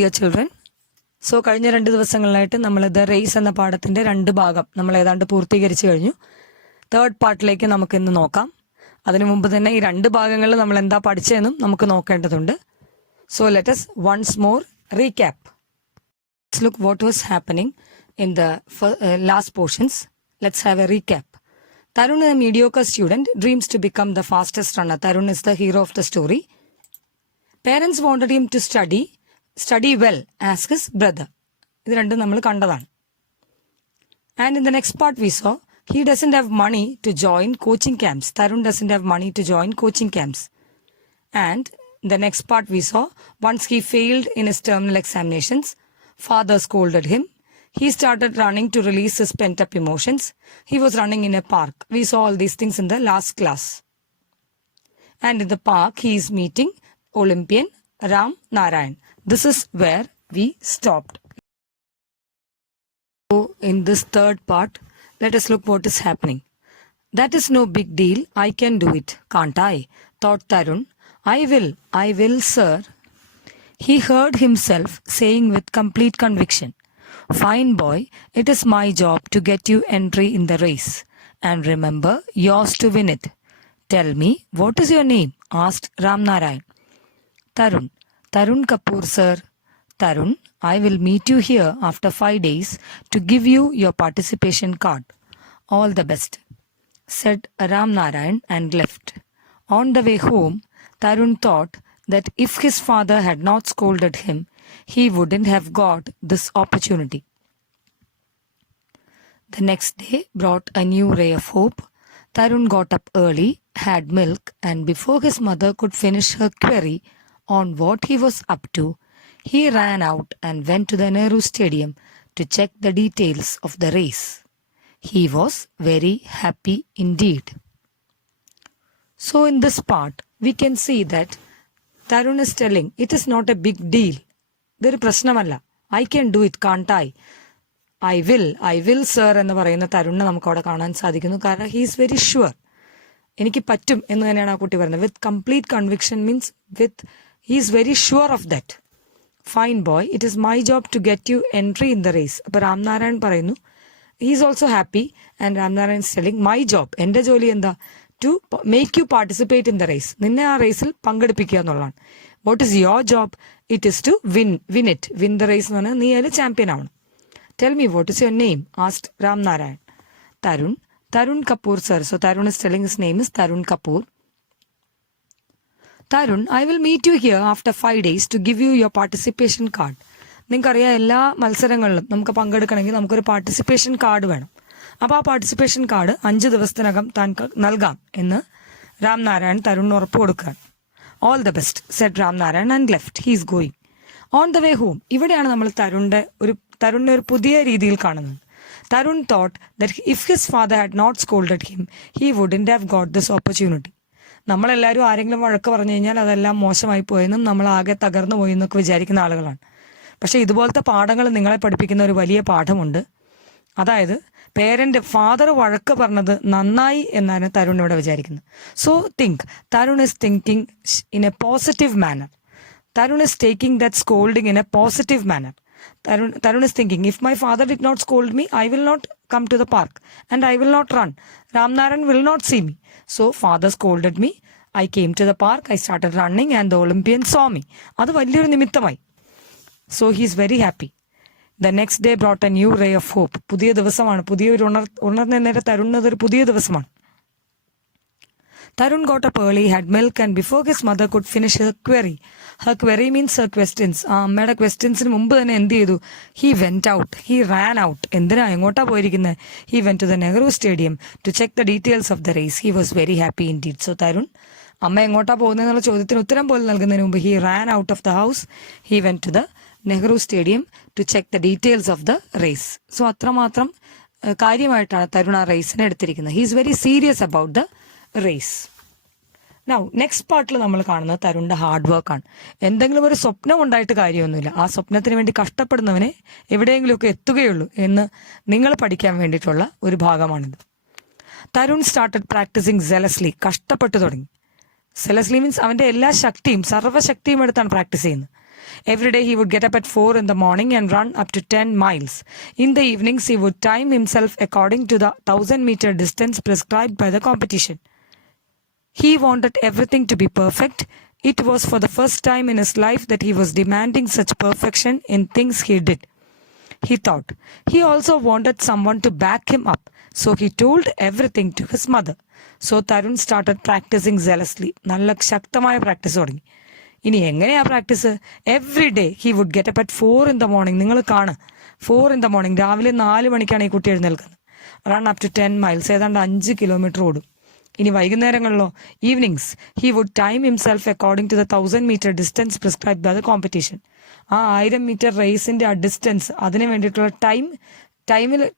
Dear children, so കഴിഞ്ഞ 2 ദിവസങ്ങളിലായിട്ട് നമ്മൾ the race എന്ന പാഠത്തിന്റെ 2 ഭാഗം നമ്മൾ ഏതാണ്ട് പൂർത്തീകരിച്ചു കഴിഞ്ഞു. തേർഡ് പാർട്ടിലേക്ക് നമുക്ക് ഇന്ന് നോക്കാം. അതിനു മുമ്പ് തന്നെ ഈ 2 ഭാഗങ്ങളിൽ നമ്മൾ എന്താ പഠിച്ചതെന്നും നമുക്ക് നോക്കേണ്ടതുണ്ട്. So let us once more recap. Let's look what was happening in the last portions. Let's have a recap. Tarun, a mediocre student, dreams to become the fastest runner. Tarun is the hero of the story. Parents wanted him to study well as his brother. ഇത് രണ്ടും നമ്മൾ കണ്ടതാണ്. And in the next part we saw he doesn't have money to join coaching camps. Tarun doesn't have money to join coaching camps. And in the next part we saw once he failed in his terminal examinations, father scolded him. He started running to release his pent-up emotions. He was running in a park. We saw all these things in the last class. And in the park he is meeting Olympian Ram Narayan. This is where we stopped. So in this third part, let us look what is happening. That is no big deal. I can do it, can't I? Thought Tarun. I will, sir. He heard himself saying with complete conviction, fine boy, it is my job to get you entry in the race. And remember, yours to win it. Tell me, what is your name? Asked Ram Narayan. Tarun Kapoor, sir. Tarun, I will meet you here after 5 days to give you your participation card. All the best, said Ram Narayan and left. On the way home, Tarun thought that if his father had not scolded him, he wouldn't have got this opportunity. The next day brought a new ray of hope. Tarun got up early, had milk, and before his mother could finish her query on what he was up to, he ran out and went to the Nehru Stadium to check the details of the race. He was very happy indeed. So in this part, we can see that Tarun is telling, it is not a big deal. There is prashnamalla. I can do it, can't I? I will, sir, എന്ന് പറയുന്ന തരുണിനെ നമുക്ക് അവിടെ കാണാൻ സാധിക്കുന്നു. കാരണം he is very sure. എനിക്ക് പറ്റും എന്ന് തന്നെയാണ് ആ കുട്ടി പറയുന്നത്. With complete conviction means he is very sure of that. Fine boy, it is my job to get you entry in the race. അപ്പോൾ രാംനാരായൺ പറയുന്നു, he is also happy and Ramnarayan is telling, my job, എൻ്റെ ജോലി എന്താ, to make you participate in the race. നിന്നെ ആ റേസിൽ പങ്കെടുപ്പിക്കുക എന്നുള്ളതാണ്. What is your job? It is to win the race എന്ന് പറഞ്ഞാൽ നീ അതിൽ ചാമ്പ്യൻ ആവണം. Tell me, what is your name? Asked Ramnarayan. Tarun Kapoor, sir. So Tarun is telling his name is Tarun Kapoor. Tarun, I will meet you here after 5 days to give you your participation card. നിങ്ങൾക്കറിയാം എല്ലാ മത്സരങ്ങളിലും നമുക്ക് പങ്കെടുക്കണമെങ്കിൽ നമുക്കൊരു participation card വേണം. അപ്പോൾ ആ participation card 5 ദിവസത്തിനകം താൻ നൽകാം എന്ന് രാംനാരായൺ തരുണിന് ഉറപ്പ് കൊടുക്കുകയാണ്. All the best, said Ramnarayan and left. He is going. On the way home, ഇവിടെയാണ് നമ്മൾ തരുണിനെ ഒരു പുതിയ രീതിയിൽ കാണുന്നത്. Tarun thought that if his father had not scolded him, he wouldn't have got this opportunity. നമ്മളെല്ലാവരും ആരെങ്കിലും വഴക്ക് പറഞ്ഞു കഴിഞ്ഞാൽ അതെല്ലാം മോശമായി പോയെന്നും നമ്മൾ ആകെ തകർന്നു പോയി എന്നൊക്കെ വിചാരിക്കുന്ന ആളുകളാണ്. പക്ഷെ ഇതുപോലത്തെ പാഠങ്ങൾ നിങ്ങളെ പഠിപ്പിക്കുന്ന ഒരു വലിയ പാഠമുണ്ട്. അതായത് ഫാദർ വഴക്ക് പറഞ്ഞത് നന്നായി എന്നാണ് തരുൺ ഇവിടെ വിചാരിക്കുന്നത്. So Tarun is thinking in a positive manner. Tarun is taking that scolding in a positive manner. Tarun is thinking, if my father did not scold me, I will not come to the park and I will not run. Ramnaran will not see me. So father scolded me. I came to the park. I started running and the Olympian saw me. അത് വലിയൊരു നിമിത്തമായി. So he is very happy. The next day brought a new ray of hope. പുതിയ ദിവസമാണ്. പുതിയൊരു ഉണർന്ന നേരം തരുണത് ഒരു പുതിയ ദിവസമാണ്. Tarun got up early, had milk, and before his mother could finish her query means her questions. അമ്മയുടെ ക്വസ്റ്റ്യൻസിന് മുമ്പ് തന്നെ എന്ത് ചെയ്തു? He went out. He ran out. എന്തിനാ, എങ്ങോട്ടാ പോയിരിക്കുന്നത്? He went to the Nehru Stadium to check the details of the race. He was very happy indeed. So Tarun, അമ്മ എങ്ങോട്ടാ പോകുന്നതെന്നുള്ള ചോദ്യത്തിന് ഉത്തരം പോലും നൽകുന്നതിന് മുമ്പ് he ran out of the house. He went to the Nehru Stadium to check the details of the race. So അത്രമാത്രം കാര്യമായിട്ടാണ് തരുൺ ആ റേസിനെ എടുത്തിരിക്കുന്നത്. He is very serious about the race. Now, next പാർട്ടിൽ നമ്മൾ കാണുന്നത് തരുണിന്റെ ഹാർഡ് വർക്കാണ്. എന്തെങ്കിലും ഒരു സ്വപ്നം ഉണ്ടായിട്ട് കാര്യമൊന്നുമില്ല. ആ സ്വപ്നത്തിന് വേണ്ടി കഷ്ടപ്പെടുന്നവനെ എവിടെയെങ്കിലുമൊക്കെ എത്തുകയുള്ളൂ എന്ന് നിങ്ങൾ പഠിക്കാൻ വേണ്ടിയിട്ടുള്ള ഒരു ഭാഗമാണിത്. Tarun started practising zealously. കഷ്ടപ്പെട്ടു തുടങ്ങി. zealously മീൻസ് അവന്റെ എല്ലാ ശക്തിയും സർവ്വശക്തിയും എടുത്താണ് പ്രാക്ടീസ് ചെയ്യുന്നത്. Every day he would get up at 4 in the morning and run up to 10 miles. In the evenings, he would time himself according to the 1,000-meter distance prescribed by the competition. He wanted everything to be perfect. It was for the first time in his life that he was demanding such perfection in things he did. He thought. He also wanted someone to back him up. So he told everything to his mother. So Tarun started practicing zealously. നല്ല ശക്തമായ practice തുടങ്ങി. ഇനി എങ്ങനെയാ practice? Every day he would get up at 4 in the morning. നിങ്ങൾ കാണുക, 4 in the morning, രാവിലെ 4 മണിക്കാണ് ഈ കുട്ടി എഴുന്നേൽക്കുന്നത്. റൺ അപ് ടു 10 miles, ഏതാണ്ട് 5 കിലോമീറ്റർ ഓടും. ഇനി വൈകുന്നേരങ്ങളിലോ, evenings, he would time himself according to the 1,000-meter distance prescribe by the competition. ആ 1000 മീറ്റർ റേസിന്റെ ആ ഡിസ്റ്റൻസ്, അതിന് വേണ്ടിയിട്ടുള്ള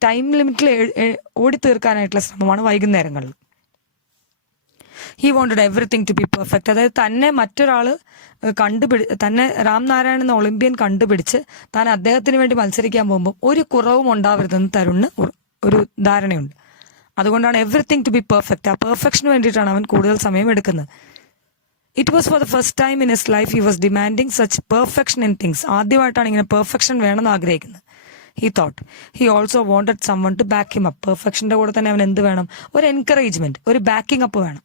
ടൈം ലിമിറ്റിൽ ഓടി തീർക്കാനായിട്ടുള്ള ശ്രമമാണ് വൈകുന്നേരങ്ങളിൽ. He wanted everything to be perfect. അതായത് തന്നെ മറ്റൊരാള് തന്നെ രാംനാരായൺ എന്ന ഒളിമ്പ്യൻ കണ്ടുപിടിച്ച് താൻ അദ്ദേഹത്തിന് വേണ്ടി മത്സരിക്കാൻ പോകുമ്പോൾ ഒരു കുറവും ഉണ്ടാവരുതെന്ന് തരുണിന് ഒരു ധാരണയുണ്ട്. അതുകൊണ്ടാണ് എവറിത്തിങ് ടു ബി പെർഫെക്റ്റ്. ആ പെർഫെക്ഷന് വേണ്ടിയിട്ടാണ് അവൻ കൂടുതൽ സമയം എടുക്കുന്നത്. It was for the first time in his life he was demanding such perfection in things. ആദ്യമായിട്ടാണ് ഇങ്ങനെ പെർഫെക്ഷൻ വേണമെന്ന് ആഗ്രഹിക്കുന്നത്. He thought. He also wanted someone to back him up. പെർഫെക്ഷന്റെ കൂടെ തന്നെ അവൻ എന്ത് വേണം? ഒരു എൻകറേജ്മെന്റ്, ഒരു ബാക്കിംഗ് അപ്പ് വേണം.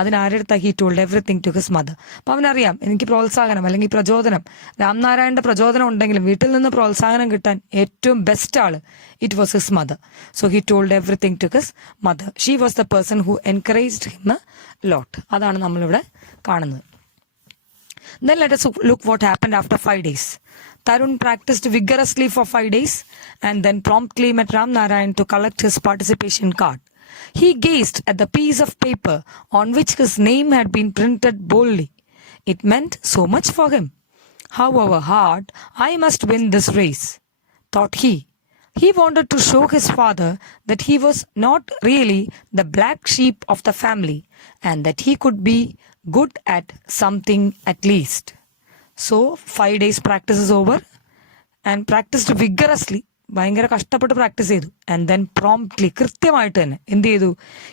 അതിനാരെടുത്ത he told everything to his mother. അപ്പൊ അവനറിയാം, എനിക്ക് പ്രോത്സാഹനം അല്ലെങ്കിൽ പ്രചോദനം, രാംനാരായണന്റെ പ്രചോദനം ഉണ്ടെങ്കിലും വീട്ടിൽ നിന്ന് പ്രോത്സാഹനം കിട്ടാൻ ഏറ്റവും ബെസ്റ്റ് ആള് it was his mother. So he told everything to his mother. She was the person who encouraged him lot. അതാണ് നമ്മളിവിടെ കാണുന്നത്. Then let us look what happened after 5 days. Tarun practiced vigorously for 5 days and then promptly met Ramnarayan to collect his participation card. He gazed at the piece of paper on which his name had been printed boldly. It meant so much for him. However hard, I must win this race, thought he. He wanted to show his father that he was not really the black sheep of the family and that he could be good at something at least. So 5 days practice is over and practiced vigorously. ഭയങ്കര കഷ്ടപ്പെട്ട് practice ചെയ്തു. And then promptly, കൃത്യമായിട്ട് തന്നെ എന്ത് ചെയ്തു?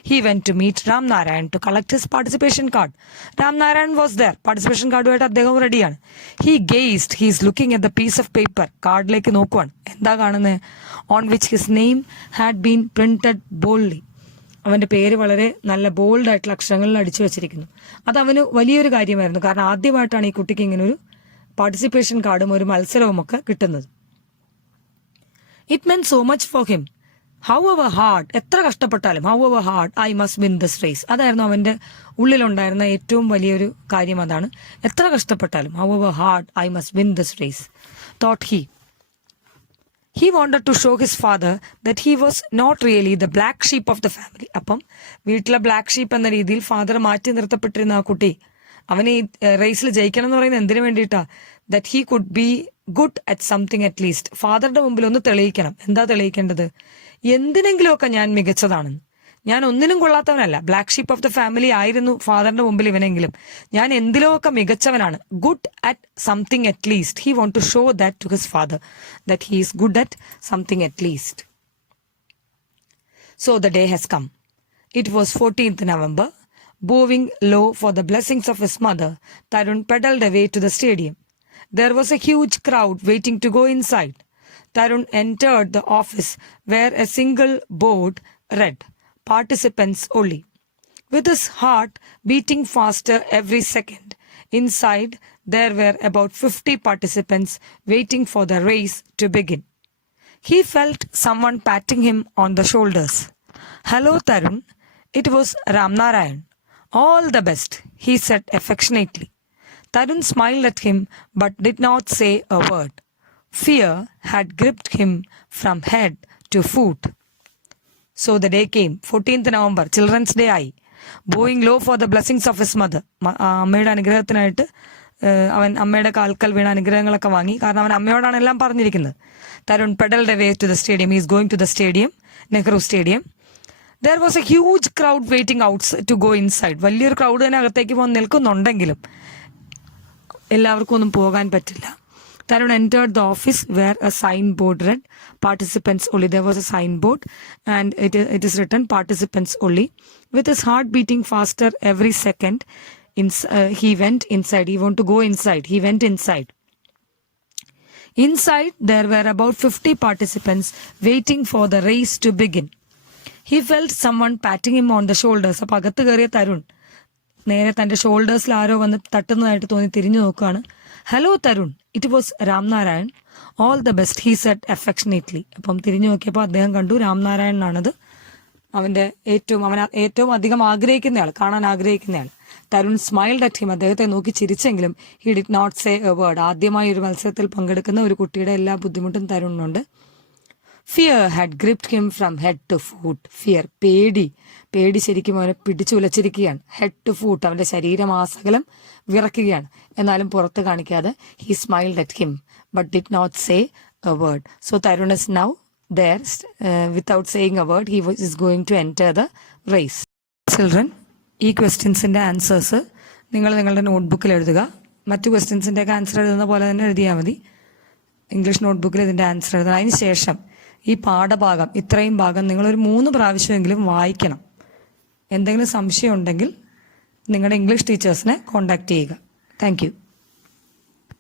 He went to meet Ramnarayan to collect his participation card. Ramnarayan was there. Participation കാർഡുമായിട്ട് അദ്ദേഹം റെഡിയാണ്. He gazed, he is looking at the piece of paper. കാർഡിലേക്ക് നോക്കുവാണ്. എന്താ കാണുന്നത്? On which his name had been printed boldly. അവന്റെ പേര് വളരെ നല്ല ബോൾഡ് ആയിട്ടുള്ള അക്ഷരങ്ങളിൽ അടിച്ചു വെച്ചിരിക്കുന്നു. അത് അവന് വലിയൊരു കാര്യമായിരുന്നു. കാരണം ആദ്യമായിട്ടാണ് ഈ കുട്ടിക്ക് ഇങ്ങനെ ഒരു പാർട്ടിസിപ്പേഷൻ കാർഡും ഒരു മത്സരവും ഒക്കെ കിട്ടുന്നത്. It meant so much for him. However hard, എത്ര കഷ്ടപ്പെട്ടാലും, however hard, I must win this race. അതായിരുന്നു അവന്റെ ഉള്ളിലുണ്ടായിരുന്ന ഏറ്റവും വലിയൊരു കാര്യം. അതാണ്, എത്ര കഷ്ടപ്പെട്ടാലും, however hard, I must win this race, thought he. He wanted to show his father that he was not really the black sheep of the family. അപ്പം വീട്ടിലെ black sheep എന്ന രീതിയിൽ ഫാദർ മാറ്റി നിർത്തപ്പെട്ടിരുന്ന ആ കുട്ടി അവന് ഈ റേസിൽ ജയിക്കണം എന്ന് പറയുന്നത് എന്തിനു വേണ്ടിയിട്ടാ? That he could be good at something at least. ഫാദറിന്റെ മുമ്പിൽ ഒന്ന് തെളിയിക്കണം. എന്താ തെളിയിക്കേണ്ടത്? എന്തിനെങ്കിലുമൊക്കെ ഞാൻ മികച്ചതാണെന്ന്. ഞാൻ ഒന്നിനും കൊള്ളാത്തവനല്ല. Black sheep of the family ആയിരുന്നു ഫാദറിന്റെ മുമ്പിൽ ഇവനെങ്കിലും. ഞാൻ എന്തിലൊക്കെ മികച്ചവനാണ്. Good at something at least. He want to show that to his father that he is good at something at least. So the day has come. It was 14th November. Bowing low for the blessings of his mother, Tarun pedaled away to the stadium. There was a huge crowd waiting to go inside. Tarun entered the office where a single board read, "Participants only." With his heart beating faster every second, inside there were about 50 participants waiting for the race to begin. He felt someone patting him on the shoulders. "Hello, Tarun." It was Ramnarayan. "All the best," he said affectionately. Tarun smiled at him but did not say a word. Fear had gripped him from head to foot. So the day came, 14th November, Children's Day ആയി. Bowing low for the blessings of his mother. അമ്മയുടെ അനുഗ്രഹത്തിനായിട്ട് അവൻ അമ്മയുടെ കാൽക്കൽ വീണ അനുഗ്രഹങ്ങളൊക്കെ വാങ്ങി. കാരണം അവൻ അമ്മയോടാണ് എല്ലാം പറഞ്ഞിരിക്കുന്നത്. Tarun pedaled away to the stadium. He is going to the stadium, Nehru Stadium. There was a huge crowd waiting outside to go inside. വലിയൊരു ക്രൗഡ് തന്നെ അകത്തേക്ക് പോകാൻ നിൽക്കുന്നുണ്ടെങ്കിലും എല്ലാവർക്കും ഒന്നും പോകാൻ പറ്റില്ല. Tarun entered the office where a signboard read, "Participants only." There was a signboard and it is written, "Participants only." With his heart beating faster every second, he went inside. He wanted to go inside. He went inside. Inside, there were about 50 participants waiting for the race to begin. He felt someone patting him on the shoulders. അപ്പോൾ അകത്ത് കയറിയ തരുൺ നേരെ തന്റെ ഷോൾഡേഴ്സിൽ ആരോ വന്ന് തട്ടുന്നതായിട്ട് തോന്നി തിരിഞ്ഞു നോക്കുകയാണ്. Hello Tarun, it was Ramnarayan. All the best, he said affectionately. അപ്പം തിരിഞ്ഞു നോക്കിയപ്പോൾ അദ്ദേഹം കണ്ടു രാംനാരായണനാണത്. അവൻ ഏറ്റവും അധികം ആഗ്രഹിക്കുന്നയാൾ, കാണാൻ ആഗ്രഹിക്കുന്നയാൾ. തരുൺ സ്മൈൽഡ് അറ്റ് ഹിം, അദ്ദേഹത്തെ നോക്കി ചിരിച്ചെങ്കിലും he did not say a word. ആദ്യമായി ഒരു മത്സരത്തിൽ പങ്കെടുക്കുന്ന ഒരു കുട്ടിയുടെ എല്ലാ ബുദ്ധിമുട്ടും തരുണിനുണ്ട്. Fear had gripped him from head to foot. Fear, പേടി ശരിക്കും അവനെ പിടിച്ചുലച്ചിരിക്കുകയാണ്. ഹെഡ് ടു ഫൂട്ട്, അവന്റെ ശരീരമാസകലം വിറയ്ക്കുകയാണ്. എന്നാലും പുറത്ത് കാണിക്കാതെ he smiled at him but did not say a word. So Tarun is now there without saying a word. He is going to enter the race. Children, ഈ ക്വസ്റ്റ്യൻസിന്റെ answers നിങ്ങൾ നിങ്ങളുടെ നോട്ട്ബുക്കിൽ എഴുതുക. മറ്റു ക്വസ്റ്റ്യൻസിന്റെ ഒക്കെ ആൻസർ എഴുതുന്ന പോലെ തന്നെ എഴുതിയാൽ മതി. ഇംഗ്ലീഷ് നോട്ട്ബുക്കിൽ ഇതിന്റെ ആൻസർ എഴുതണം. അതിന് ശേഷം ഈ പാഠഭാഗം, ഇത്രയും ഭാഗം നിങ്ങളൊരു 3 പ്രാവശ്യമെങ്കിലും വായിക്കണം. എന്തെങ്കിലും സംശയം ഉണ്ടെങ്കിൽ നിങ്ങളുടെ ഇംഗ്ലീഷ് ടീച്ചേഴ്സിനെ കോൺടാക്ട് ചെയ്യുക. Thank you.